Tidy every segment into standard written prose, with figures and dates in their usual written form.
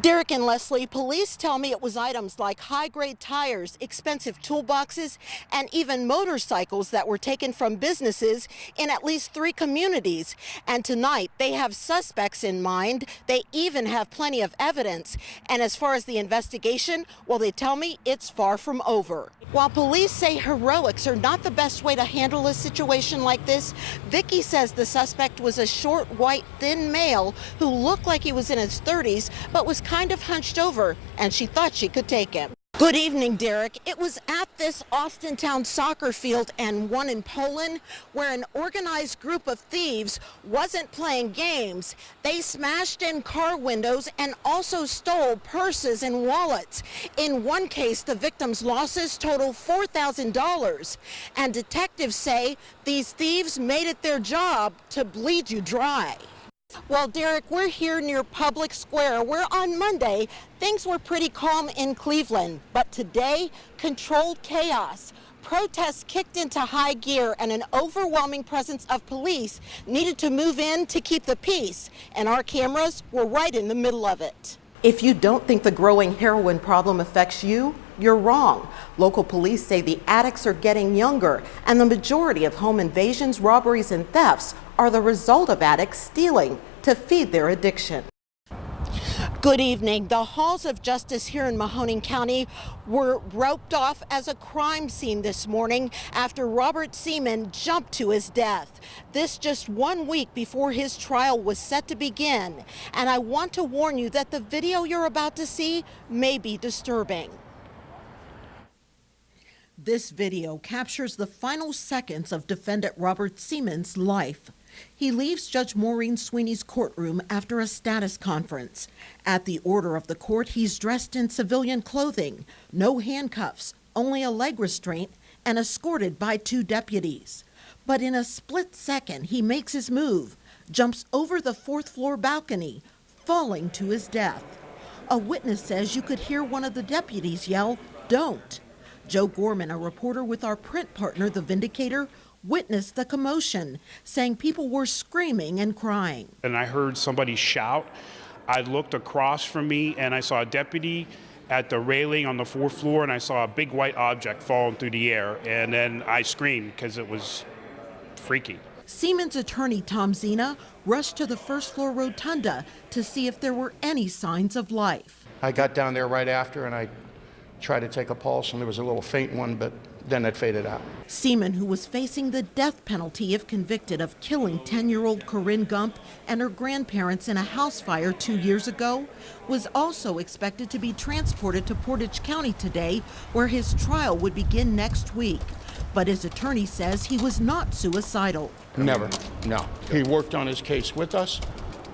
Derek and Leslie, police tell me it was items like high-grade tires, expensive toolboxes, and even motorcycles that were taken from businesses in at least 3 communities. And tonight, they have suspects in mind. They even have plenty of evidence. And as far as the investigation, well, they tell me it's far from over. While police say heroics are not the best way to handle a situation like this, Vicky says the suspect was a short, white, thin male who looked like he was in his 30s, but was kind of hunched over, and she thought she could take him. Good evening, Derek. It was at this Austintown soccer field and one in Poland where an organized group of thieves wasn't playing games. They smashed in car windows and also stole purses and wallets. In one case, the victim's losses total $4,000. And detectives say these thieves made it their job to bleed you dry. Well, Derek, we're here near Public Square, where on Monday, things were pretty calm in Cleveland. But today, controlled chaos. Protests kicked into high gear, and an overwhelming presence of police needed to move in to keep the peace. And our cameras were right in the middle of it. If you don't think the growing heroin problem affects you, you're wrong. Local police say the addicts are getting younger, and the majority of home invasions, robberies, and thefts are the result of addicts stealing to feed their addiction. Good evening. The halls of justice here in Mahoning County were roped off as a crime scene this morning after Robert Seaman jumped to his death. This just 1 week before his trial was set to begin. And I want to warn you that the video you're about to see may be disturbing. This video captures the final seconds of defendant Robert Seaman's life. He leaves Judge Maureen Sweeney's courtroom after a status conference. At the order of the court, he's dressed in civilian clothing, no handcuffs, only a leg restraint, and escorted by 2 deputies. But in a split second, he makes his move, jumps over the 4th floor balcony, falling to his death. A witness says you could hear one of the deputies yell, "Don't." Joe Gorman, a reporter with our print partner, The Vindicator, witnessed the commotion, saying people were screaming and crying. And I heard somebody shout. I looked across from me and I saw a deputy at the railing on the 4th floor, and I saw a big white object falling through the air. And then I screamed because it was freaky. Seaman's attorney, Tom Zena, rushed to the 1st floor rotunda to see if there were any signs of life. I got down there right after and I tried to take a pulse, and there was a little faint one, but then it faded out. Seaman, who was facing the death penalty if convicted of killing 10-year-old Corinne Gump and her grandparents in a house fire 2 years ago, was also expected to be transported to Portage County today, where his trial would begin next week. But his attorney says he was not suicidal. Never, no. He worked on his case with us.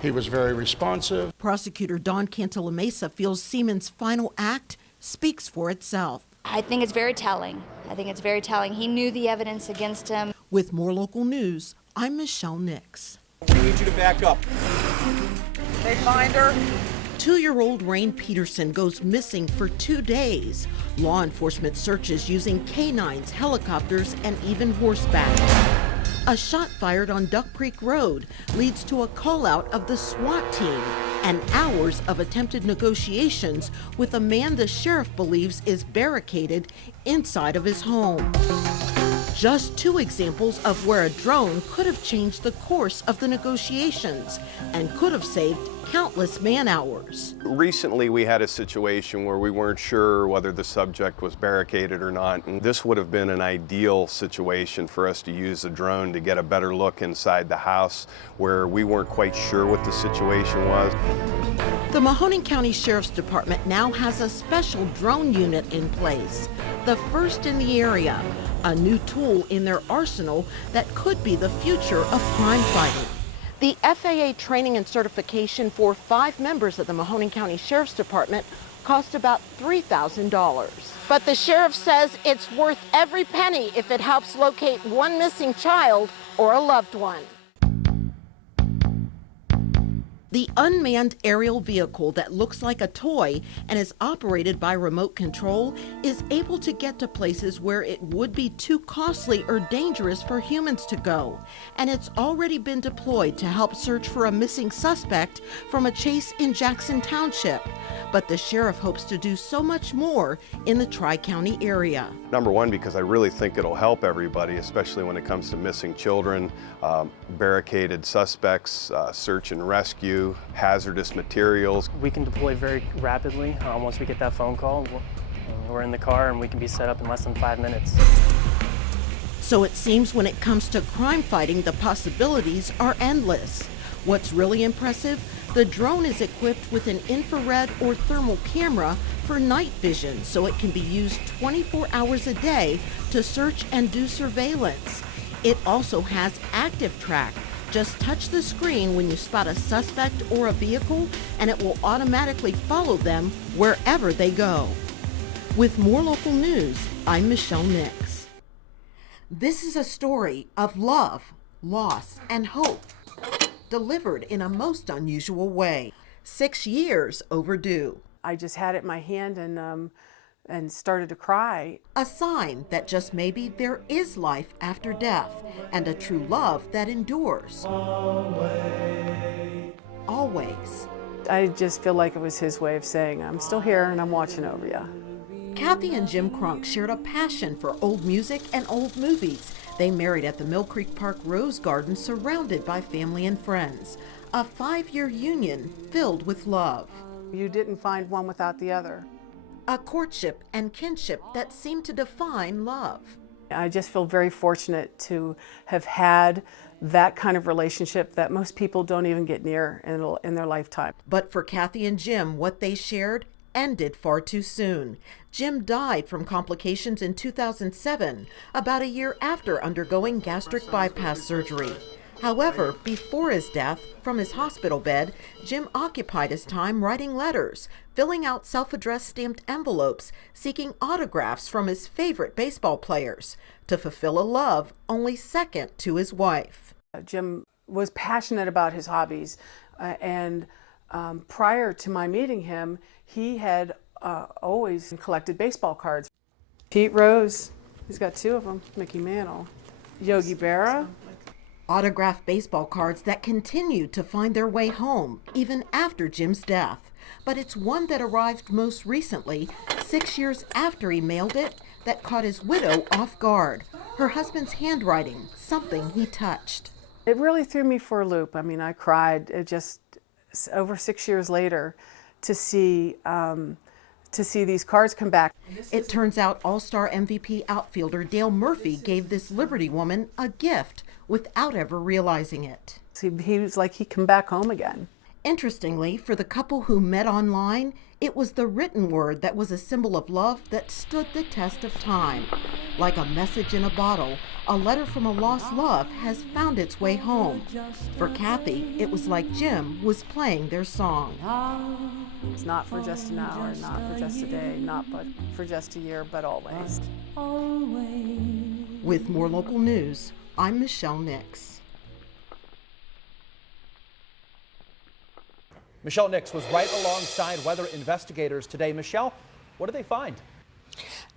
He was very responsive. Prosecutor Don Cantalamessa feels Seaman's final act speaks for itself. I think it's very telling. He knew the evidence against him. With more local news, I'm Michelle Nix. We need you to back up. They find her. 2-year-old Rain Peterson goes missing for 2 days. Law enforcement searches using canines, helicopters, and even horseback. A shot fired on Duck Creek Road leads to a call-out of the SWAT team and hours of attempted negotiations with a man the sheriff believes is barricaded inside of his home. Just 2 examples of where a drone could have changed the course of the negotiations and could have saved countless man-hours. Recently, we had a situation where we weren't sure whether the subject was barricaded or not, and this would have been an ideal situation for us to use a drone to get a better look inside the house where we weren't quite sure what the situation was. The Mahoning County Sheriff's Department now has a special drone unit in place, the first in the area, a new tool in their arsenal that could be the future of crime fighting. The FAA training and certification for 5 members of the Mahoning County Sheriff's Department cost about $3,000. But the sheriff says it's worth every penny if it helps locate one missing child or a loved one. The unmanned aerial vehicle that looks like a toy and is operated by remote control is able to get to places where it would be too costly or dangerous for humans to go. And it's already been deployed to help search for a missing suspect from a chase in Jackson Township. But the sheriff hopes to do so much more in the Tri-County area. Number one, because I really think it'll help everybody, especially when it comes to missing children, barricaded suspects, search and rescue, hazardous materials. We can deploy very rapidly. Once we get that phone call, we're in the car and we can be set up in less than 5 minutes. So it seems when it comes to crime fighting, the possibilities are endless. What's really impressive? The drone is equipped with an infrared or thermal camera for night vision, so it can be used 24 hours a day to search and do surveillance. It also has active track. Just touch the screen when you spot a suspect or a vehicle, and it will automatically follow them wherever they go. With more local news, I'm Michelle Nix. This is a story of love, loss, and hope, delivered in a most unusual way. 6 years overdue. I just had it in my hand and started to cry. A sign that just maybe there is life after death and a true love that endures. Always. I just feel like it was his way of saying, I'm still here and I'm watching over you. Kathy and Jim Cronk shared a passion for old music and old movies. They married at the Mill Creek Park Rose Garden, surrounded by family and friends. A 5-year union filled with love. You didn't find one without the other. A courtship and kinship that seemed to define love. I just feel very fortunate to have had that kind of relationship that most people don't even get near in their lifetime. But for Kathy and Jim, what they shared ended far too soon. Jim died from complications in 2007, about a year after undergoing gastric bypass surgery. However, before his death, from his hospital bed, Jim occupied his time writing letters, filling out self-addressed stamped envelopes, seeking autographs from his favorite baseball players, to fulfill a love only second to his wife. Jim was passionate about his hobbies, and prior to my meeting him, he had always collected baseball cards. Pete Rose, he's got 2 of them, Mickey Mantle. Yogi Berra. Autographed baseball cards that continued to find their way home, even after Jim's death. But it's one that arrived most recently, 6 years after he mailed it, that caught his widow off guard. Her husband's handwriting, something he touched. It really threw me for a loop. I mean, I cried. It just, over 6 years later, to see these cards come back. It turns out All-Star MVP outfielder Dale Murphy gave this Liberty woman a gift without ever realizing it. He was like, he come back home again. Interestingly, for the couple who met online, it was the written word that was a symbol of love that stood the test of time. Like a message in a bottle, a letter from a lost love has found its way home. For Kathy, it was like Jim was playing their song. It's not for just an hour, not for just a day, not but for just a year, but always. With more local news, I'm Michelle Nix. Michelle Nix was right alongside weather investigators today. Michelle, what did they find?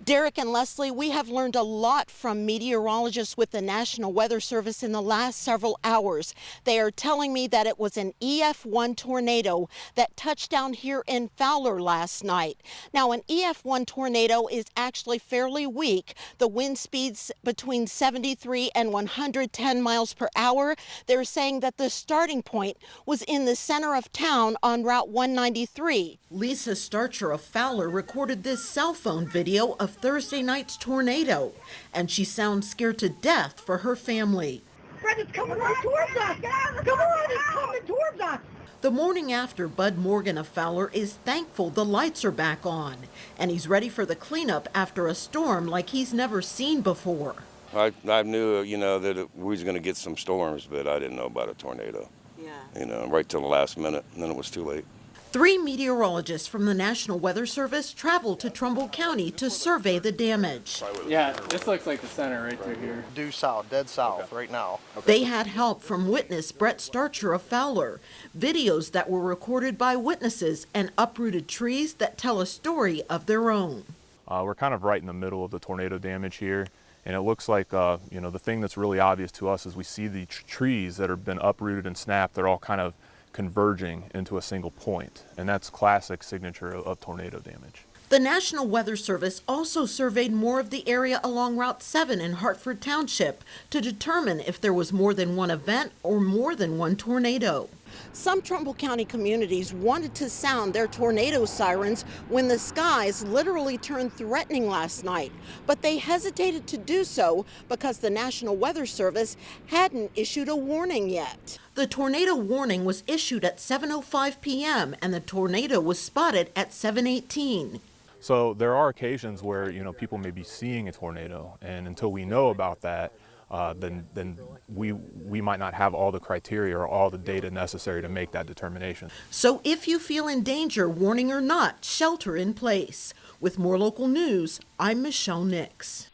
Derek and Leslie, we have learned a lot from meteorologists with the National Weather Service in the last several hours. They are telling me that it was an EF1 tornado that touched down here in Fowler last night. Now, an EF1 tornado is actually fairly weak. The wind speeds between 73 and 110 miles per hour. They're saying that the starting point was in the center of town on Route 193. Lisa Starcher of Fowler recorded this cell phone video of Thursday night's tornado, and she sounds scared to death for her family. Fred, it's coming right towards us! Come on, it's coming towards us! The morning after, Bud Morgan of Fowler is thankful the lights are back on, and he's ready for the cleanup after a storm like he's never seen before. I knew, that we was going to get some storms, but I didn't know about a tornado. Yeah. Right till the last minute, and then it was too late. 3 meteorologists from the National Weather Service traveled to Trumbull County to survey the damage. Yeah, this looks like the center right through here. Due south, dead south right now. They had help from witness Brett Starcher of Fowler, videos that were recorded by witnesses, and uprooted trees that tell a story of their own. We're kind of right in the middle of the tornado damage here, and it looks like, the thing that's really obvious to us is we see the trees that have been uprooted and snapped. They're all kind of converging into a single point, and that's classic signature of tornado damage. The National Weather Service also surveyed more of the area along Route 7 in Hartford Township to determine if there was more than one event or more than one tornado. Some Trumbull County communities wanted to sound their tornado sirens when the skies literally turned threatening last night, but they hesitated to do so because the National Weather Service hadn't issued a warning yet. The tornado warning was issued at 7:05 p.m. and the tornado was spotted at 7:18. So there are occasions where, people may be seeing a tornado, and until we know about that, then we might not have all the criteria or all the data necessary to make that determination. So if you feel in danger, warning or not, shelter in place. With more local news, I'm Michelle Nix.